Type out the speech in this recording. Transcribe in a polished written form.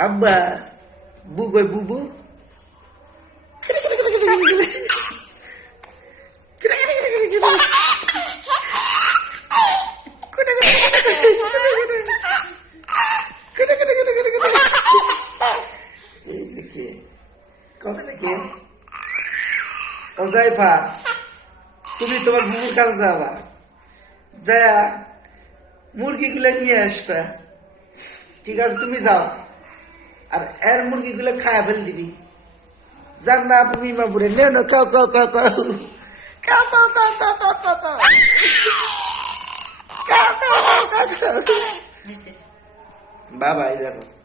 আব্বা বু কই বুবু কথা নাকি ও জাইফা তুমি তোমার বুবুর কাছে যাবা যা মুরগিগুলো নিয়ে আসবে ঠিক আছে তুমি যাও আর এর মুরগিগুলো খায়া ফেল দিবি যার না আপনি মাপুরে নে না খাও খাও খাও খাও খাও খাও খাও খাও খাও খাও খাও খাও খাও খাও খাও বাবা এই দেখো